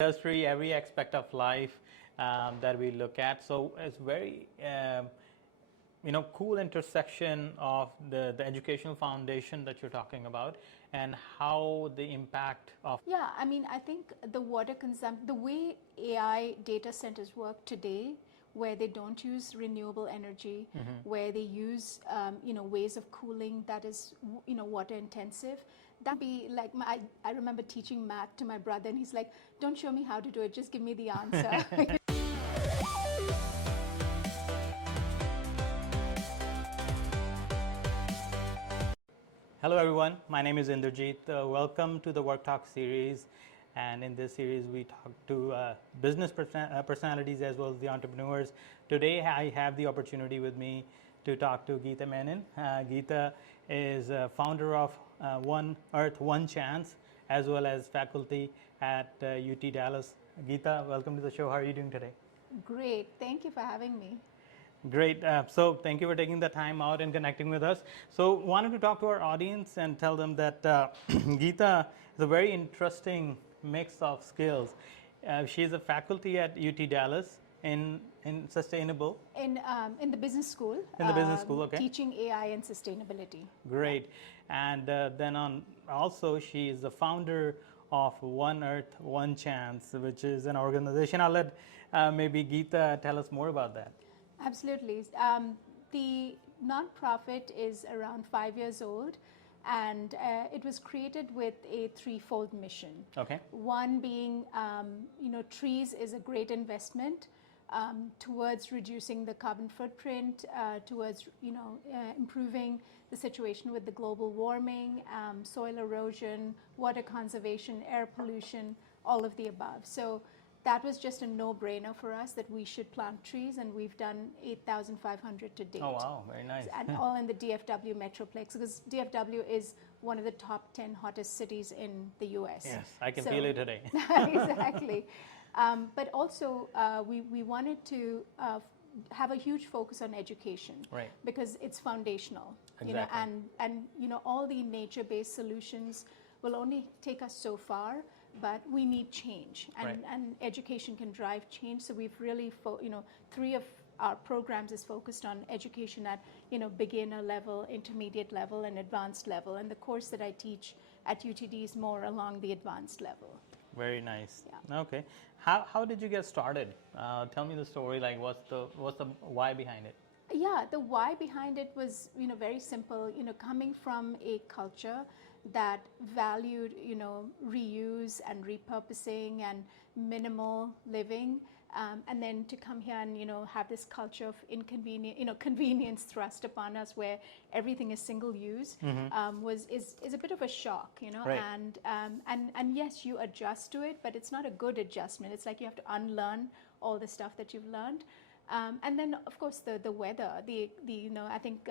Industry, every aspect of life that we look at. So it's very cool intersection of the educational foundation that you're talking about and how the impact of I think the water consumption, the way AI data centers work today, where they don't use renewable energy, where they use ways of cooling that is water intensive. That'd be like I remember teaching math to my brother, and he's like, "Don't show me how to do it, just give me the answer." Hello everyone, my name is Inderjeet. Welcome to the WorkTalk series, and in this series we talk to business personalities as well as the entrepreneurs. Today I have the opportunity with me to talk to Geeta Menon. Geeta is founder of One Earth, One Chance, as well as faculty at UT Dallas. Geeta, welcome to the show. How are you doing today? Great, thank you for having me. Great. So thank you for taking the time out and connecting with us. So wanted to talk to our audience and tell them that Geeta is a very interesting mix of skills. She is a faculty at UT Dallas in sustainable. In the business school. In the business school, okay. Teaching AI and sustainability. Great. And then also she is the founder of One Earth, One Chance, which is an organization. I'll let maybe Geeta tell us more about that. Absolutely. The nonprofit is around 5 years old, and it was created with a threefold mission. Okay. One being, trees is a great investment towards reducing the carbon footprint, towards improving the situation with the global warming, soil erosion, water conservation, air pollution, all of the above. So that was just a no-brainer for us that we should plant trees, and we've done 8,500 to date. Oh wow, very nice. And all in the DFW Metroplex, because DFW is one of the top 10 hottest cities in the US. Yes, I can feel it today. Exactly. But also, we wanted to have a huge focus on education, right? Because it's foundational. Exactly. And all the nature-based solutions will only take us so far, but we need change, and education can drive change. So we've really, three of our programs is focused on education at beginner level, intermediate level, and advanced level. And the course that I teach at UTD is more along the advanced level. Very nice. Yeah. Okay. How did you get started? Tell me the story. Like, what's the why behind it? Yeah, the why behind it was very simple. Coming from a culture that valued reuse and repurposing and minimal living, and then to come here and have this culture of convenience thrust upon us, where everything is single use, is a bit of a shock, Right. And yes, you adjust to it, but it's not a good adjustment. It's like you have to unlearn all the stuff that you've learned. And then, of course, the weather. I think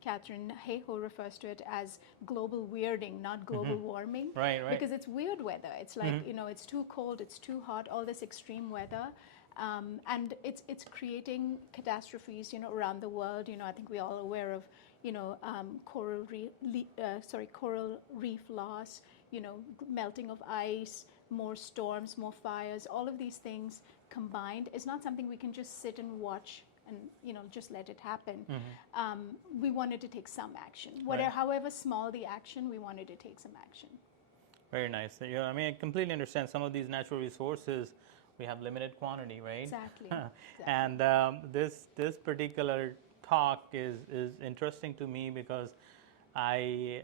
Catherine Hayhoe refers to it as global weirding, not global warming. Right. Because it's weird weather. It's like it's too cold, it's too hot, all this extreme weather, and it's creating catastrophes, around the world. I think we're all aware of, coral reef loss, melting of ice, more storms, more fires. All of these things combined is not something we can just sit and watch and just let it happen. We wanted to take some action, however small the action. We wanted to take some action. Very nice. Yeah, I mean, I completely understand. Some of these natural resources, we have limited quantity, right? Exactly. And this particular talk is interesting to me because I'm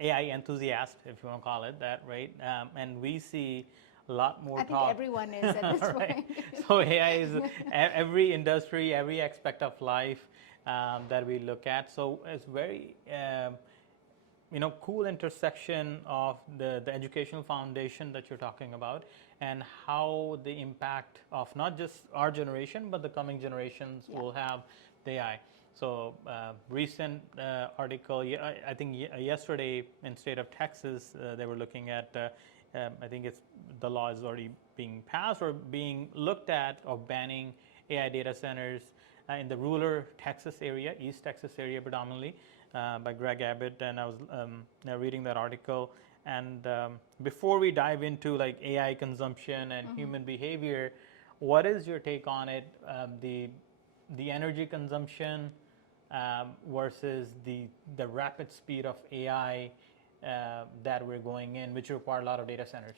AI enthusiast, if you want to call it that, right? And we see a lot more I think everyone is at this point. So AI is every industry, every aspect of life that we look at. So it's very cool intersection of the educational foundation that you're talking about, and how the impact of not just our generation but the coming generations will have the AI. So recent article, I think yesterday in state of Texas, they were looking at, I think the law is already being passed or being looked at, of banning AI data centers in the rural Texas area, East Texas area predominantly, by Greg Abbott. And I was reading that article, And before we dive into like AI consumption and human behavior, what is your take on it? The energy consumption versus the rapid speed of AI that we're going in, which require a lot of data centers.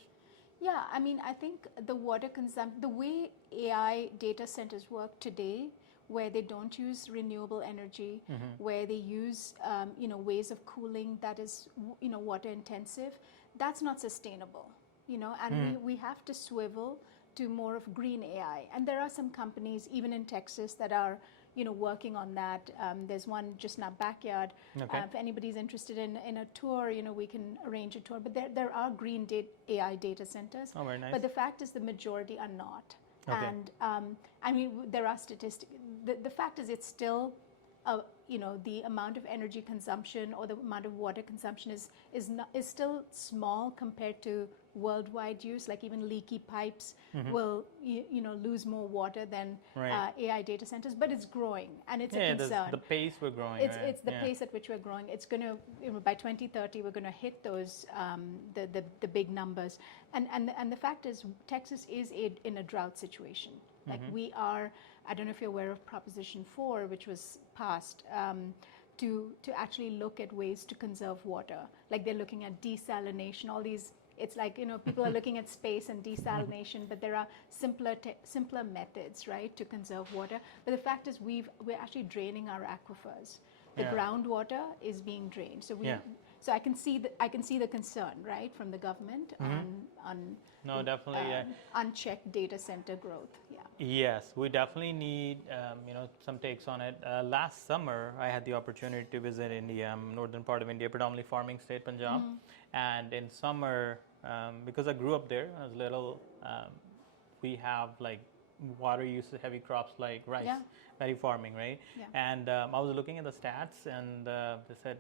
Yeah, I mean, I think the way AI data centers work today, where they don't use renewable energy, where they use ways of cooling that is water intensive, that's not sustainable. And we have to swivel to more of green AI. And there are some companies, even in Texas, that are working on that. There's one just in our backyard. Okay. If anybody's interested in a tour, we can arrange a tour. But there are green AI data centers. Oh, very nice. But the fact is the majority are not. Okay. And I mean, there are statistics. The fact is it's still, the amount of energy consumption or the amount of water consumption is still small compared to worldwide use. Like even leaky pipes will lose more water than AI data centers, but it's growing and it's a concern. The pace we're growing. It's the pace at which we're growing. It's going to by 2030 we're going to hit those the big numbers. And the fact is Texas is in a drought situation. Like we are. I don't know if you're aware of Proposition 4, which was passed to actually look at ways to conserve water. Like they're looking at desalination, all these. It's like, people are looking at space and desalination, but there are simpler methods, right, to conserve water. But the fact is we're actually draining our aquifers. The groundwater is being drained. So so I can see the concern, right, from the government on no, definitely, unchecked data center growth. Yeah. Yes, we definitely need some takes on it. Last summer, I had the opportunity to visit India, northern part of India, predominantly farming state Punjab, and in summer, because I grew up there, I was little. We have like water use of heavy crops like rice, very farming, right? Yeah. And I was looking at the stats, and they said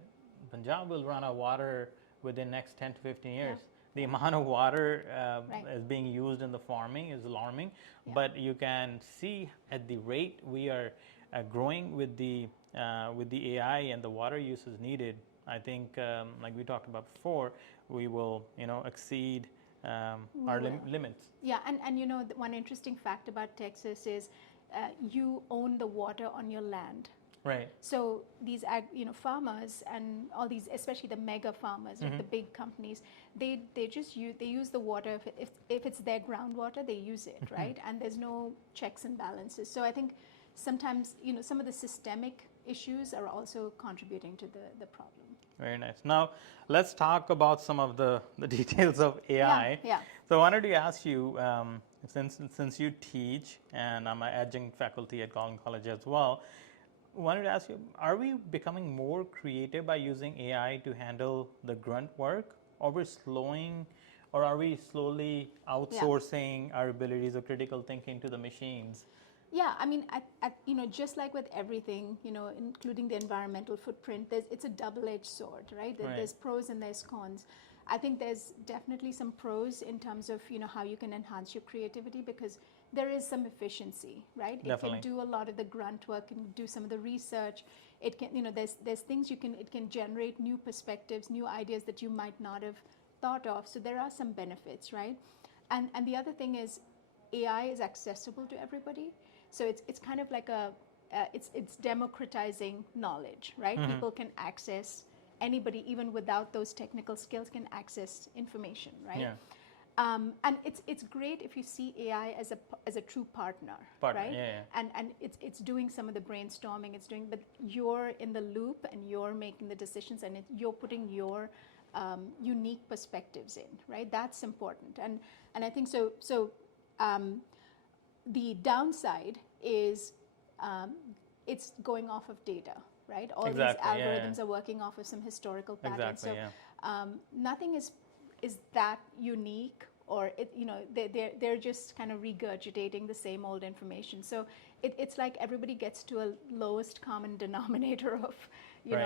Punjab will run out of water within next 10 to 15 years. Yeah. The amount of water is being used in the farming is alarming, but you can see at the rate we are growing with the AI and the water use is needed. I think, like we talked about before, we will exceed our limits. Yeah, and one interesting fact about Texas is you own the water on your land. Right. So these farmers and all these, especially the mega farmers, the big companies, they use the water. If it's their groundwater, they use it, right? And there's no checks and balances. So I think sometimes some of the systemic issues are also contributing to the problem. Very nice. Now let's talk about some of the details of AI. Yeah. So I wanted to ask you, since you teach and I'm an adjunct faculty at Collin College as well. Wanted to ask you, are we becoming more creative by using AI to handle the grunt work, or are we slowly outsourcing our abilities of critical thinking to the machines? Yeah, I mean, just like with everything, including the environmental footprint, it's a double-edged sword, right? There's pros and there's cons. I think there's definitely some pros in terms of how you can enhance your creativity, because there is some efficiency, right? Definitely. It can do a lot of the grunt work and do some of the research. It can, there's things it can generate new perspectives, new ideas that you might not have thought of. So there are some benefits, right? And the other thing is AI is accessible to everybody. So it's kind of like it's democratizing knowledge, right? People can access, anybody even without those technical skills can access information, right? Yeah. And it's great if you see AI as a true partner, right? Yeah. And it's doing some of the brainstorming, but you're in the loop and you're making the decisions, and you're putting your unique perspectives in, right? That's important, and I think so. The downside is it's going off of data, right? All these algorithms are working off of some historical patterns. Exactly, so nothing is that unique, or they're just kind of regurgitating the same old information. So it's like everybody gets to a lowest common denominator of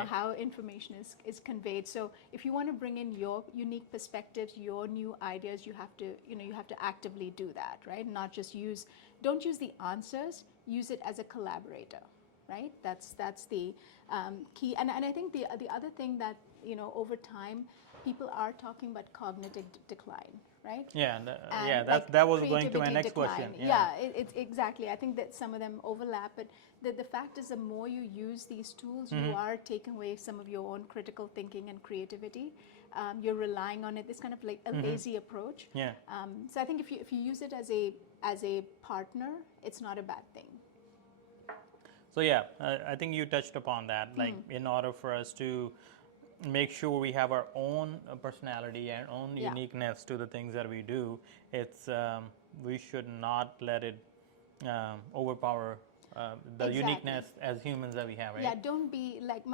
how information is conveyed. So if you want to bring in your unique perspectives, your new ideas, you have to actively do that, right? Not just don't use the answers, use it as a collaborator, right? That's the key. And I think the other thing that over time people are talking about cognitive decline, right? Yeah, And that was going to my creativity next decline. question. Yeah, it's exactly. I think that some of them overlap, but the fact is, the more you use these tools, you are taking away some of your own critical thinking and creativity. You're relying on it. It's kind of like a lazy approach. Yeah. So I think if you use it as a partner, it's not a bad thing. So yeah, I think you touched upon that. Like in order for us to make sure we have our own personality and own uniqueness to the things that we do, it's we should not let it overpower the uniqueness as humans that we have, right? Yeah, don't be like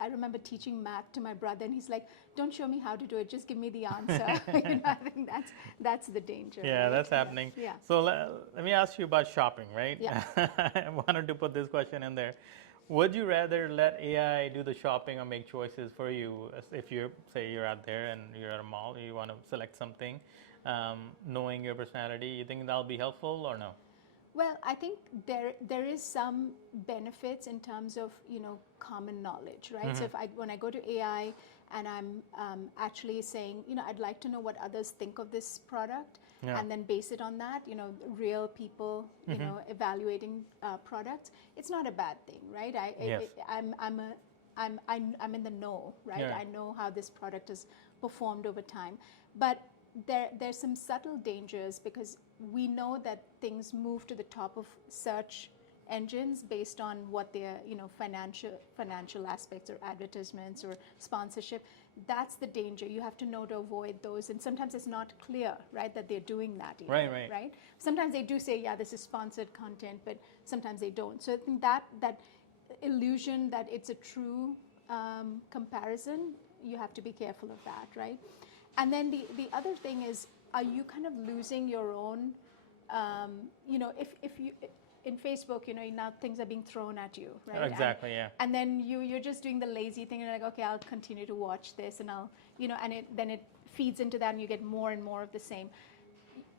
I remember teaching math to my brother, and he's like, "Don't show me how to do it; just give me the answer." I think that's the danger. Yeah, right? that's happening. Yeah. So let me ask you about shopping, right? Yeah. I wanted to put this question in there. Would you rather let AI do the shopping or make choices for you? If you're out there and you're at a mall, you want to select something, knowing your personality, you think that'll be helpful or no? Well, I think there is some benefits in terms of common knowledge, right? So when I go to AI and I'm actually saying I'd like to know what others think of this product, and then base it on that, real people evaluating products, it's not a bad thing, right? I'm in the know, right? Yeah. I know how this product has performed over time, but there's some subtle dangers because we know that things move to the top of search engines based on what their financial aspects or advertisements or sponsorship. That's the danger. You have to know to avoid those, and sometimes it's not clear, right, that they're doing that either, right? Sometimes they do say, yeah, this is sponsored content, but sometimes they don't. So I think that illusion that it's a true comparison, you have to be careful of that, right? And then the other thing is, are you kind of losing your own, if you, in Facebook, now things are being thrown at you, right? Exactly, yeah. And then you're just doing the lazy thing, and you're like, okay, I'll continue to watch this, and I'll, and then it feeds into that, and you get more and more of the same.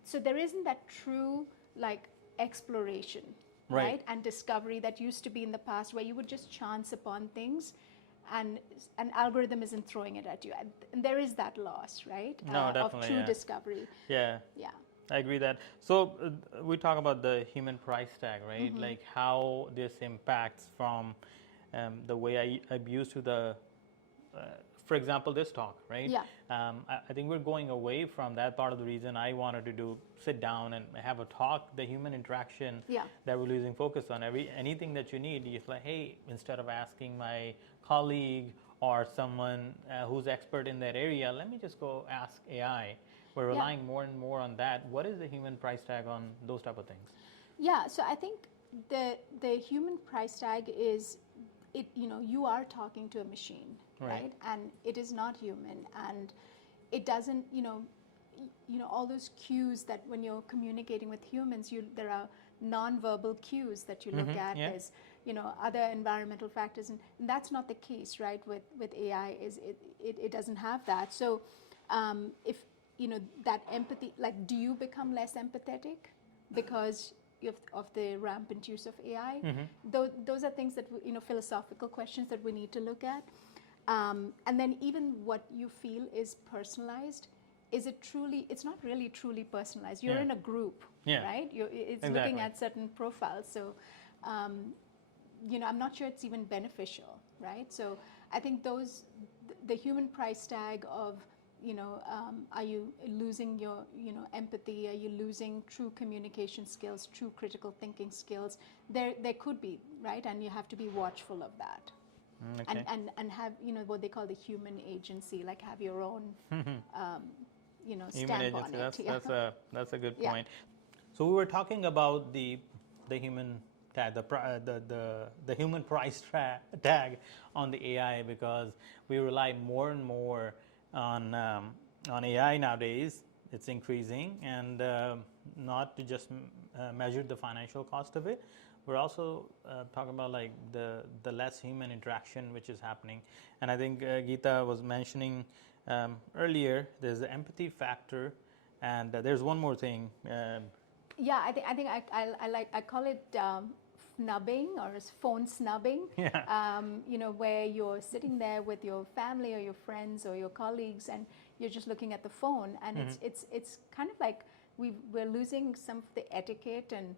So there isn't that true, like, exploration, right? And discovery that used to be in the past, where you would just chance upon things, and an algorithm isn't throwing it at you, and there is that loss, right? No, definitely, of true discovery. Yeah. Yeah. I agree that. So we talk about the human price tag, right? Like how this impacts from the way I'm used to the, for example, this talk, right? Yeah. I think we're going away from that. Part of the reason I wanted to sit down and have a talk, the human interaction that we're losing focus on. Anything that you need, you're like, hey, instead of asking my colleague or someone who's expert in that area, let me just go ask AI. We're relying more and more on that. What is the human price tag on those type of things? Yeah, so I think the human price tag is, you are talking to a machine, right? And it is not human, and it doesn't, all those cues that when you're communicating with humans, there are non-verbal cues that you look at. There's other environmental factors, and that's not the case, right? With AI, it doesn't have that. So if that empathy, like, do you become less empathetic because of the rampant use of AI? Those are things that philosophical questions that we need to look at. And then even what you feel is personalized, is it truly? It's not really truly personalized. You're in a group, right? It's looking at certain profiles. So I'm not sure it's even beneficial, right? So I think the human price tag of are you losing your empathy? Are you losing true communication skills, true critical thinking skills? There could be, right? And you have to be watchful of that. Okay. And have what they call the human agency, like have your own stamp Human on agency. it. That's a good point. So we were talking about the human tag, the human price tag on the AI, because we rely more and more on AI nowadays. It's increasing, and not to just measure the financial cost of it. We're also talking about like the less human interaction which is happening. And I think Geeta was mentioning earlier, there's the empathy factor, and there's one more thing. Yeah, I think I call it snubbing or phone snubbing, Yeah. where you're sitting there with your family or your friends or your colleagues, and you're just looking at the phone, and it's kind of like we're losing some of the etiquette and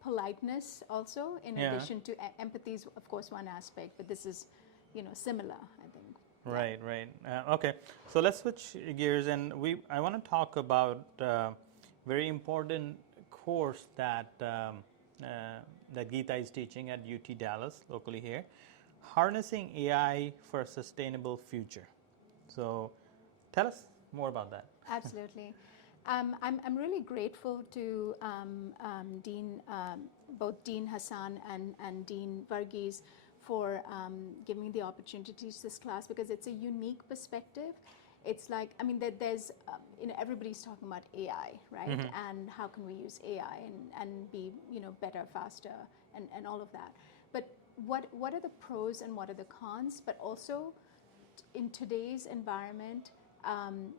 politeness also, in Yeah. addition to empathy is of course one aspect, but this is similar, I think. Right, right. Okay, so let's switch gears, and I want to talk about very important course that that Geeta is teaching at UT Dallas, locally here, harnessing AI for a sustainable future. So, tell us more about that. Absolutely. I'm really grateful to Dean, both Dean Hassan and Dean Varghese for giving me the opportunity to teach this class, because it's a unique perspective. It's like, there's, everybody's talking about AI, right? And how can we use AI and be, better, faster, and all of that. But what are the pros and what are the cons? But also, in today's environment,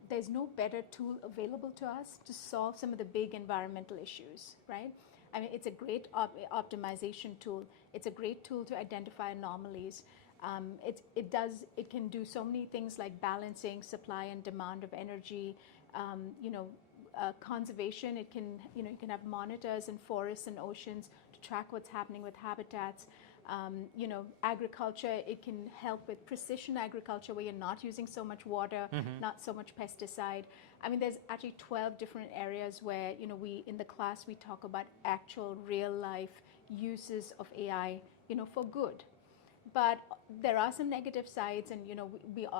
there's no better tool available to us to solve some of the big environmental issues, right? It's a great optimization tool. It's a great tool to identify anomalies. It can do so many things like balancing supply and demand of energy, conservation. It can, you can have monitors in forests and oceans to track what's happening with habitats. Agriculture, it can help with precision agriculture where you're not using so much water, not so much pesticide. There's actually 12 different areas where, in the class, we talk about actual real life uses of AI, for good. But there are some negative sides, and,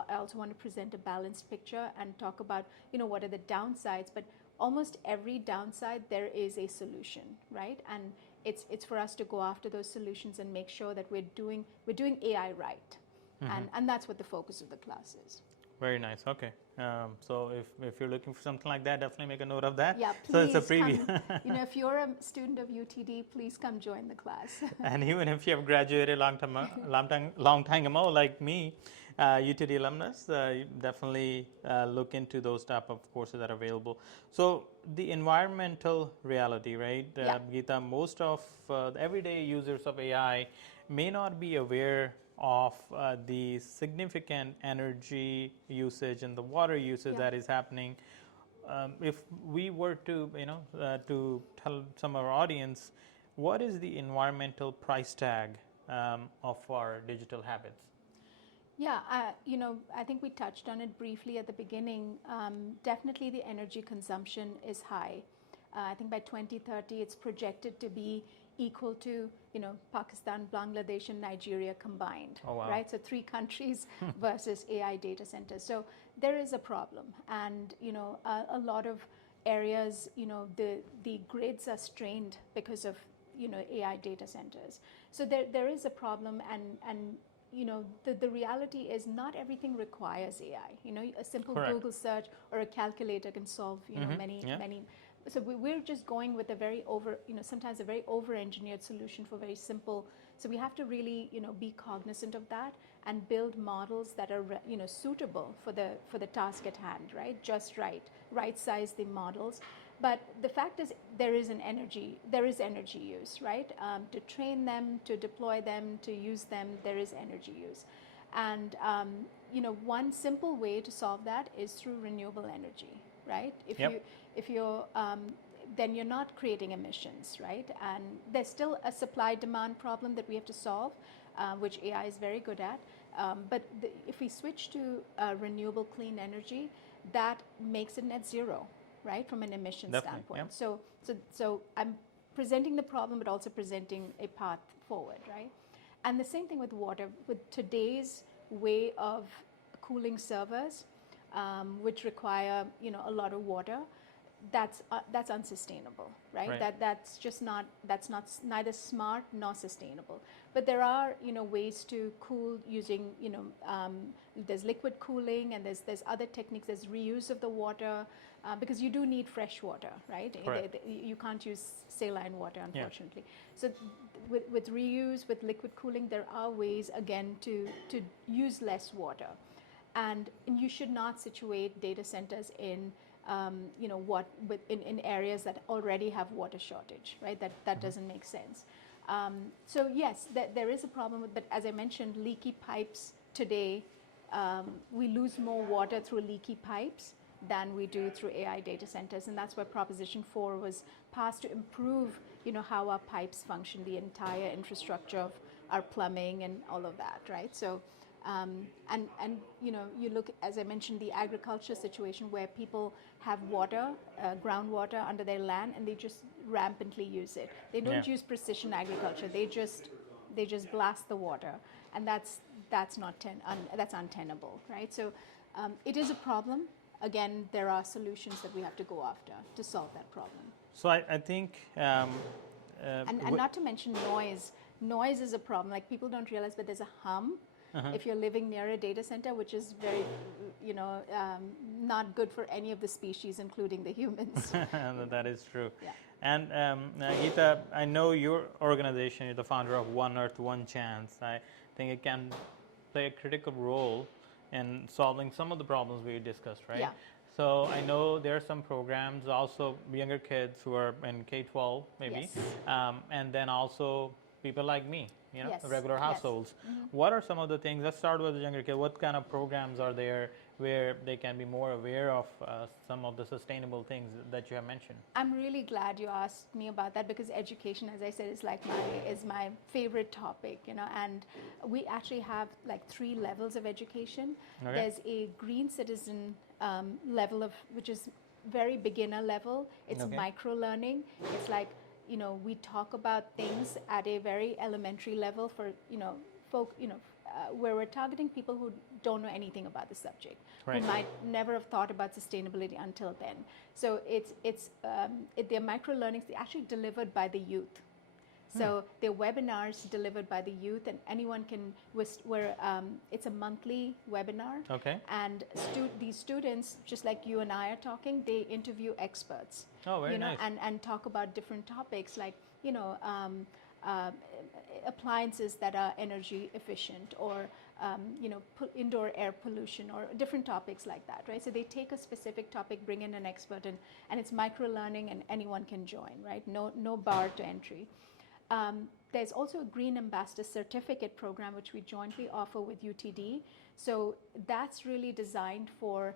I also want to present a balanced picture and talk about, what are the downsides. But almost every downside, there is a solution, right? And it's for us to go after those solutions and make sure that we're doing AI right, and that's what the focus of the class is. Very nice. Okay. So if you're looking for something like that, definitely make a note of that. Yeah, so it's a please preview. come, if you're a student of UTD, please come join the class. And even if you have graduated long time ago, like me, UTD alumnus, you definitely look into those type of courses that are available. So the environmental reality, right, Geeta, most of the everyday users of AI may not be aware of the significant energy usage and the water usage that is happening. If we were to, to tell some of our audience, what is the environmental price tag of our digital habits? Yeah, I think we touched on it briefly at the beginning. Definitely the energy consumption is high. I think by 2030, it's projected to be equal to, Pakistan, Bangladesh, and Nigeria combined. Oh, wow. Right? So 3 countries versus AI data centers. So there is a problem, and a lot of areas, the grids are strained because of AI data centers. So there is a problem, and the reality is not everything requires AI. A simple Correct. Google search or a calculator can solve many. So we're just going with a very sometimes a very over-engineered solution for very simple. So we have to really be cognizant of that and build models that are suitable for the task at hand, right? Just right size the models. But the fact is there is energy use, right? To train them, to deploy them, to use them, there is energy use. And one simple way to solve that is through renewable energy, right? If you're then you're not creating emissions, right? And there's still a supply-demand problem that we have to solve, which AI is very good at. But if we switch to renewable clean energy, that makes it net zero, right, from an emission standpoint. So I'm presenting the problem, but also presenting a path forward, right? And the same thing with water. With today's way of cooling servers, which require a lot of water, that's unsustainable, right? That's just not neither smart nor sustainable. But there are ways to cool using there's liquid cooling, and there's other techniques. There's reuse of the water, because you do need fresh water, right? You can't use saline water, unfortunately. So with reuse, with liquid cooling, there are ways again to use less water, and you should not situate data centers in in areas that already have water shortage, right? That doesn't make sense. So yes, there is a problem with, but as I mentioned, leaky pipes today, we lose more water through leaky pipes than we do through AI data centers, and that's why Proposition 4 was passed to improve, how our pipes function, the entire infrastructure of our plumbing and all of that, right? So, you look, as I mentioned, the agriculture situation where people have water, groundwater under their land, and they just rampantly use it. They don't use precision agriculture. They just blast the water, and that's untenable, right? So, it is a problem. Again, there are solutions that we have to go after to solve that problem. So I think, and not to mention noise. Noise is a problem. Like, people don't realize, but there's a hum if you're living near a data center, which is very, not good for any of the species, including the humans. That is true. Yeah. And Geeta, I know your organization, you're the founder of One Earth, One Chance. I think it can play a critical role in solving some of the problems we discussed, right? Yeah. So I know there are some programs, also younger kids who are in K-12 maybe, Yes. and then also people like me, Yes. regular households. What are some of the things, let's start with the younger kids, what kind of programs are there where they can be more aware of some of the sustainable things that you have mentioned? I'm really glad you asked me about that, because education, as I said, is my favorite topic, and we actually have like 3 levels of education. Okay. There's a green citizen level which is very beginner level. It's micro learning. It's like, we talk about things at a very elementary level for, where we're targeting people who don't know anything about the subject, right, who might never have thought about sustainability until then. So they're micro learnings. They're actually delivered by the youth. So they're webinars delivered by the youth, and anyone can. It's a monthly webinar. Okay. And these students, just like you and I are talking, they interview experts. Oh, very nice. And talk about different topics like appliances that are energy efficient, or indoor air pollution, or different topics like that, right? So they take a specific topic, bring in an expert, and it's micro learning, and anyone can join, right? No bar to entry. There's also a Green Ambassador Certificate program, which we jointly offer with UTD. So that's really designed for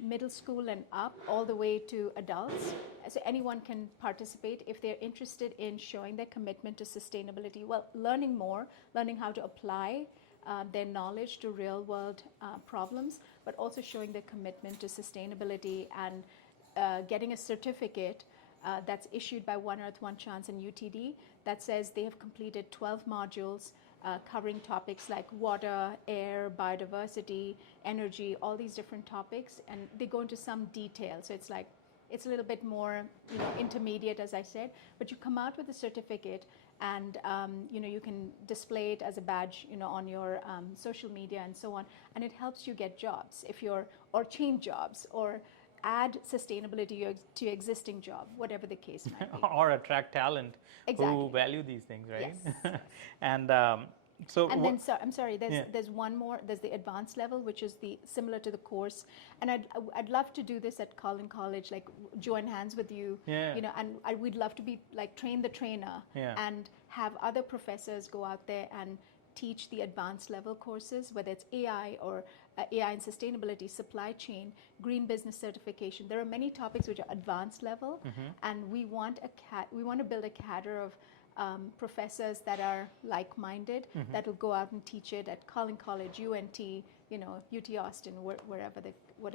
middle school and up, all the way to adults. So anyone can participate if they're interested in showing their commitment to sustainability. Well, learning how to apply their knowledge to real world problems, but also showing their commitment to sustainability, and getting a certificate that's issued by One Earth, One Chance and UTD that says they have completed 12 modules covering topics like water, air, biodiversity, energy, all these different topics, and they go into some detail. So it's a little bit more intermediate, as I said, but you come out with a certificate, and you can display it as a badge on your social media and so on, and it helps you get jobs or change jobs, or add sustainability to your existing job, whatever the case might be. Or attract talent who value these things, right? Yes. And I'm sorry, there's one more. There's the advanced level, which is similar to the course, and I'd love to do this at Collin College, like join hands with you, and we'd love to be like train the trainer, and have other professors go out there and teach the advanced level courses, whether it's AI or AI and sustainability, supply chain, green business certification. There are many topics which are advanced level, and we want to build a cadre of professors that are like-minded, that will go out and teach it at Collin College, UNT, UT Austin, whatever.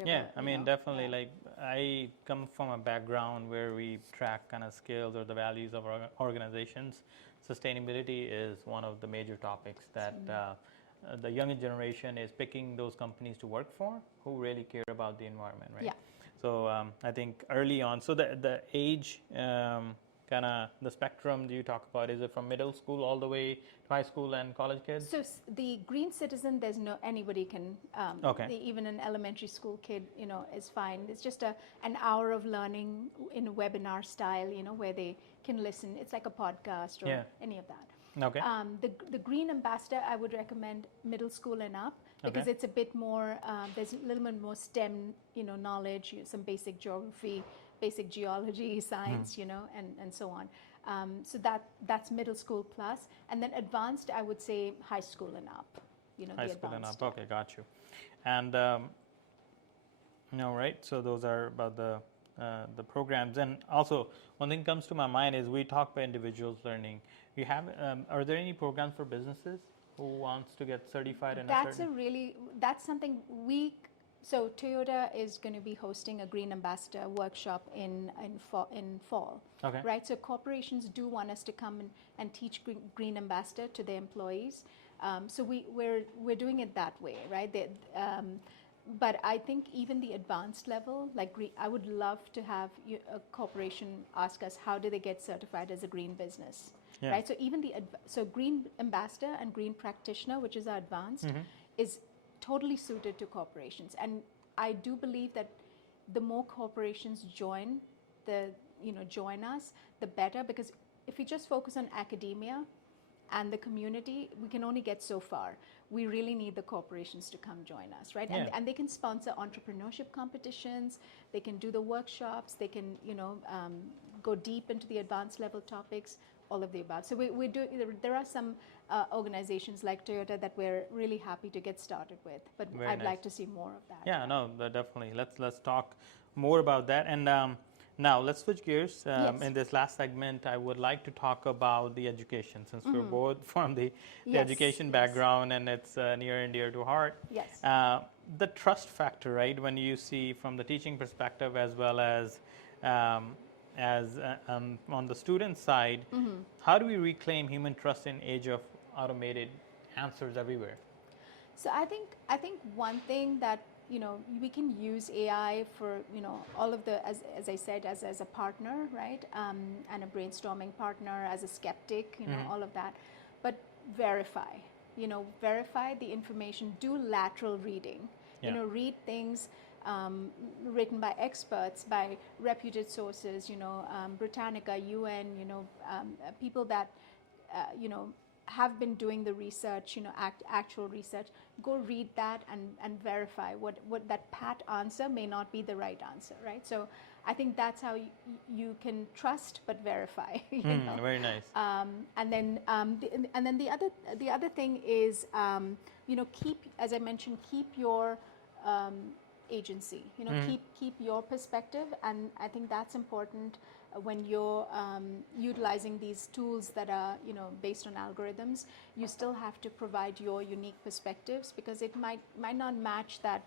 Yeah, I mean, definitely. Like, I come from a background where we track kind of skills or the values of our organizations. Sustainability is one of the major topics that the younger generation is picking those companies to work for who really care about the environment, right? Yeah. So I think early on, so the age, kind of the spectrum do you talk about, is it from middle school all the way to high school and college kids? So the green citizen, anybody can, even an elementary school kid, is fine. It's just an hour of learning in a webinar style, where they can listen. It's like a podcast or any of that. Okay. The Green Ambassador, I would recommend middle school and up, because Okay. it's a bit more, there's a little bit more STEM, knowledge, some basic geography, basic geology, science, and so on. So that's middle school plus. And then advanced, I would say high school and up, High the school and advanced. up. Okay, got you. And right. So those are about the programs. And also, one thing comes to my mind is we talk about individuals learning. You have are there any programs for businesses who wants to get certified in a certain? That's something so Toyota is going to be hosting a Green Ambassador workshop in fall. Okay. Right, so corporations do want us to come and teach Green Ambassador to their employees. So we're doing it that way, right? But I think even the advanced level, like I would love to have a corporation ask us how do they get certified as a green business, Yeah. right? So even so Green Ambassador and Green Practitioner, which is our advanced, is totally suited to corporations. And I do believe that the more corporations join us, the better, because if we just focus on academia and the community, we can only get so far. We really need the corporations to come join us, right? Yeah. And they can sponsor entrepreneurship competitions, they can do the workshops, they can, go deep into the advanced level topics, all of the above. So there are some organizations like Toyota that we're really happy to get started with, but Very I'd nice. like to see more of that. Yeah, no, definitely. Let's talk more about that. And now let's switch gears. Yes. In this last segment, I would like to talk about the education, since we're both from the Yes, education yes. background, and it's near and dear to heart. Yes. The trust factor, right? When you see from the teaching perspective as well as on the student side, how do we reclaim human trust in age of automated answers everywhere? So I think one thing that we can use AI for all of the, as I said, as a partner, right, and a brainstorming partner, as a skeptic, all of that, but verify the information, do lateral reading, Yeah. read things written by experts, by reputed sources, Britannica, UN, people that have been doing the research, actual research. Go read that and verify what that pat answer may not be the right answer, right? So I think that's how you can trust but verify. Very nice. And then the other thing is keep, as I mentioned, keep your agency. Keep your perspective, and I think that's important when you're utilizing these tools that are based on algorithms. You still have to provide your unique perspectives, because it might not match that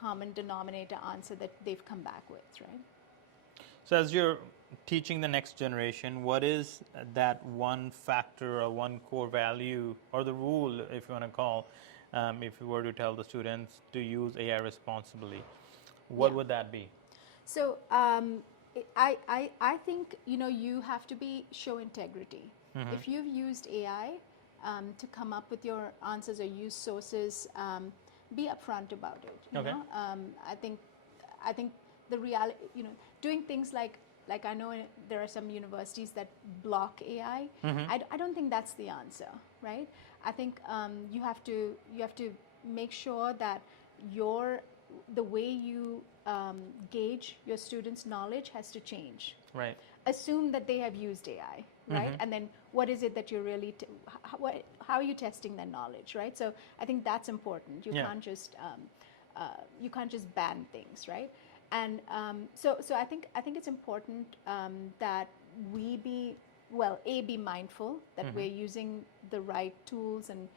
common denominator answer that they've come back with, right? So as you're teaching the next generation, what is that one factor or one core value or the rule, if you want to call, if you were to tell the students to use AI responsibly, what would that be? So I think you have to show integrity. If you've used AI to come up with your answers or use sources, be upfront about it. Okay. I think the reality, doing things like I know there are some universities that block AI. I don't think that's the answer, right? I think you have to make sure that the way you gauge your students' knowledge has to change. Right. Assume that they have used AI, right? And then what is it that you're really, how are you testing their knowledge, right? So I think that's important. You can't just ban things, right? And so I think it's important that we be mindful that we're using the right tools and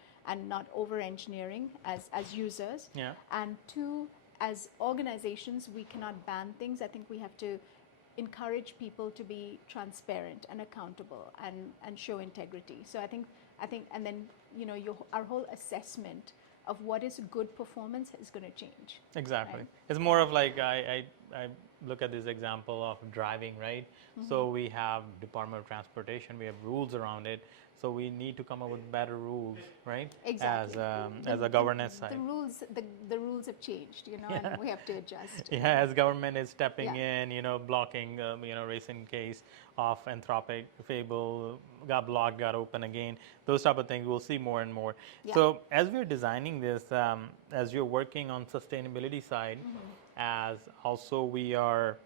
not over engineering as users. Yeah. And two, as organizations, we cannot ban things. I think we have to encourage people to be transparent and accountable and show integrity. So I think and then our whole assessment of what is good performance is going to change. Exactly. Right? It's more of like I look at this example of driving, right? So we have Department of Transportation, we have rules around it. So we need to come up with better rules, right? Exactly. As a governance side. The rules have changed, and we have to adjust. Yeah, as government is stepping Yeah. in, blocking, recent case of Anthropic Fable got blocked, got open again. Those type of things we'll see more and more. Yeah. So as we're designing this, as you're working on sustainability side, as also we are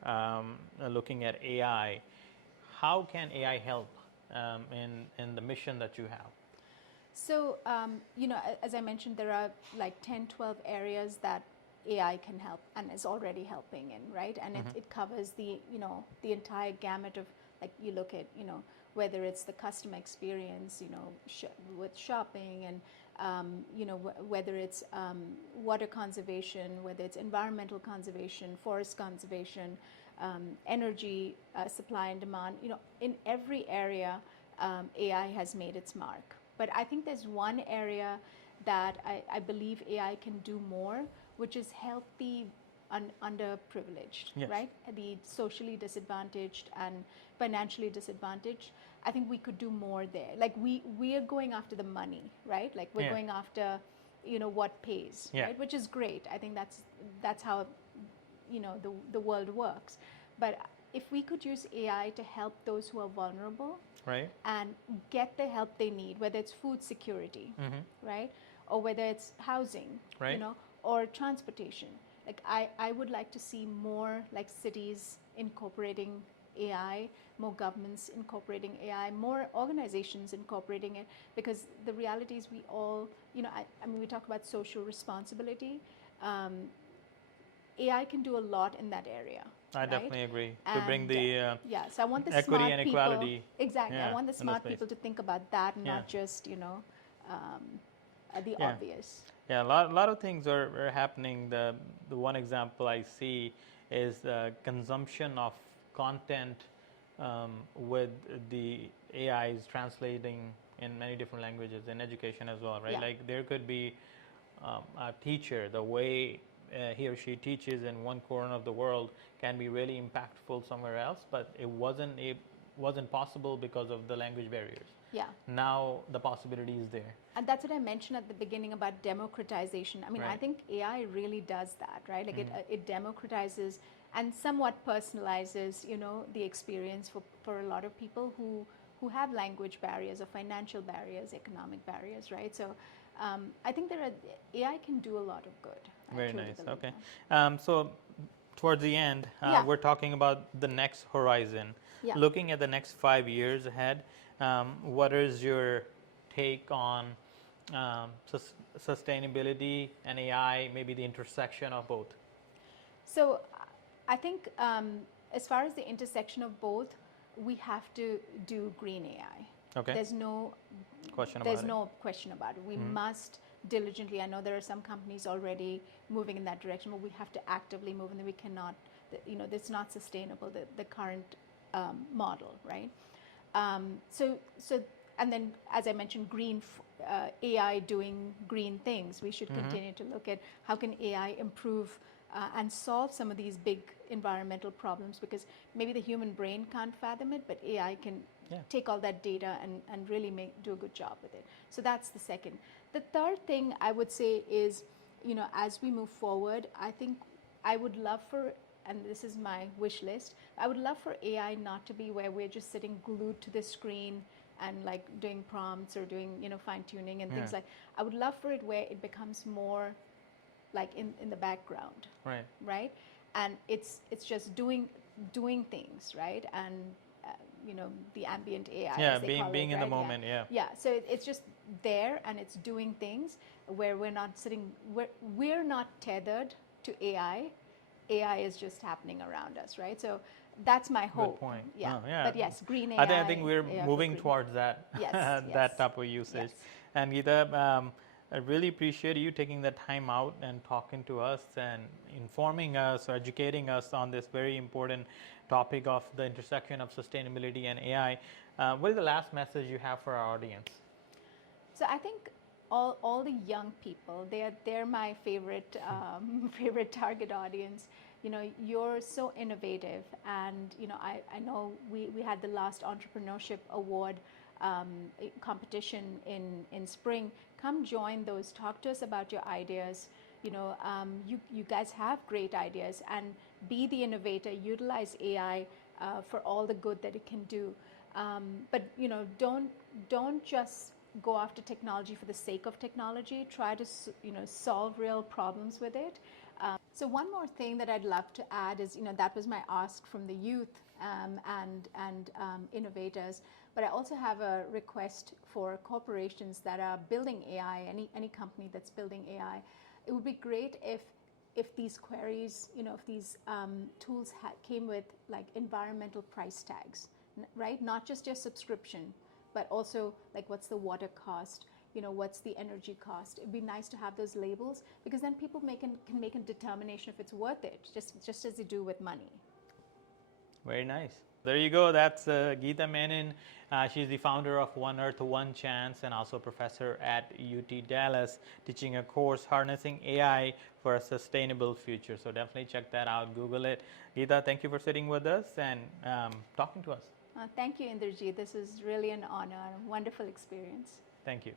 looking at AI, how can AI help in the mission that you have? So, as I mentioned, there are like 10, 12 areas that AI can help and is already helping in, right? And it covers the entire gamut of, like, you look at, whether it's the customer experience, with shopping, and, whether it's water conservation, whether it's environmental conservation, forest conservation, energy supply and demand, in every area, AI has made its mark. But I think there's one area that I believe AI can do more, which is help the underprivileged, Yes. right? The socially disadvantaged and financially disadvantaged. I think we could do more there. Like we are going after the money, right? Like we're going after, what pays, right? Which is great. I think that's how, the world works. But if we could use AI to help those who are vulnerable, right, and get the help they need, whether it's food security, right, or whether it's housing, right, or transportation. Like I would like to see more, like, cities incorporating AI, more governments incorporating AI, more organizations incorporating it, because the reality is we all, I mean, we talk about social responsibility. AI can do a lot in that area. I definitely agree. To And, bring the so I want the equity smart and people, equality. exactly. Yeah, I want the in the smart space. people to think about that, and not just the obvious. Yeah, a lot of things are happening. The one example I see is the consumption of content with the AIs translating in many different languages in education as well, right? Yeah. Like there could be a teacher, the way he or she teaches in one corner of the world can be really impactful somewhere else, but it wasn't possible because of the language barriers. Yeah. Now the possibility is there. And that's what I mentioned at the beginning about democratization. I mean, I think AI really does that, right? Like it democratizes and somewhat personalizes, the experience for a lot of people who have language barriers or financial barriers, economic barriers, right? So I think AI can do a lot of good. Very nice. Okay. So towards the end, we're talking about the next horizon. Yeah. Looking at the next 5 years ahead, what is your take on sustainability and AI, maybe the intersection of both? So I think as far as the intersection of both, we have to do green AI. Okay. There's no question about it. We must diligently. I know there are some companies already moving in that direction, but we have to actively move, and we cannot. It's not sustainable. The current model, right? So and then, as I mentioned, green AI doing green things. We should continue to look at how can AI improve and solve some of these big environmental problems, because maybe the human brain can't fathom it, but AI can take all that data and really do a good job with it. So that's the second. The third thing I would say is, as we move forward, I think I would love for, and this is my wish list, I would love for AI not to be where we're just sitting glued to the screen and like doing prompts or doing, fine tuning and things like. I would love for it where it becomes more like in the background, right? And it's just doing things, right? And the ambient AI, as they call it, being in the right? moment, yeah. So it's just there, and it's doing things where we're not sitting, we're not tethered to AI. AI is just happening around us, right? So that's my hope. Good point. Yeah. Oh, yeah. But yes, green AI. I think we're moving towards that. Yes, that type of usage. Yes. And Geeta, I really appreciate you taking the time out and talking to us and informing us or educating us on this very important topic of the intersection of sustainability and AI. What is the last message you have for our audience? So I think all the young people, they're my favorite favorite target audience, you're so innovative, and I know we had the last entrepreneurship award competition in spring. Come join those, talk to us about your ideas. You guys have great ideas, and be the innovator, utilize AI for all the good that it can do. But don't just go after technology for the sake of technology. Try to solve real problems with it. So one more thing that I'd love to add is, that was my ask from the youth and innovators. But I also have a request for corporations that are building AI, any company that's building AI. It would be great if these queries, if these tools came with like environmental price tags, right? Not just your subscription, but also like what's the water cost, what's the energy cost. It'd be nice to have those labels, because then people can make a determination if it's worth it, just as they do with money. Very nice. There you go. That's Geeta Menon. She's the founder of One Earth, One Chance, and also a professor at UT Dallas, teaching a course, Harnessing AI for a Sustainable Future. So definitely check that out. Google it. Geeta, thank you for sitting with us and talking to us. Thank you, Indrajit. This is really an honor, a wonderful experience. Thank you.